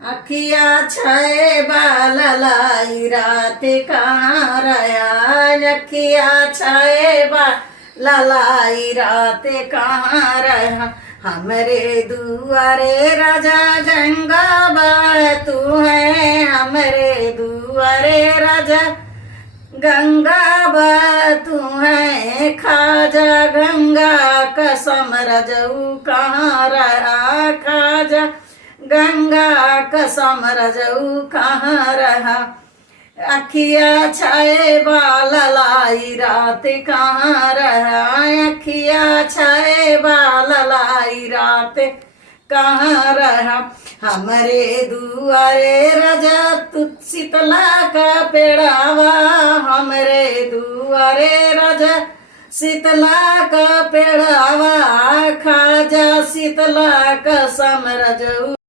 अखिया छे बालाई रात कहाँ रहा, अखिया छे बालाई रात कहाँ रहा। हमरे दुआरे राजा गंगा बा तू है, हमरे दुआरे राजा गंगा बा तू है। खाजा गंगा कसम रजऊ कहाँ रहा, खाजा गंगा कसम रजऊ कहाँ रहा। अखिया छाए बालाई रात कहाँ रहा, अखिया छाए बालाई रात कहाँ रहा। हमरे दुआरे राजा तू शीतला का पेड़ावा, हमरे दुआरे राजा शीतला का पेड़ावा। खाजा शीतला कसम रजऊ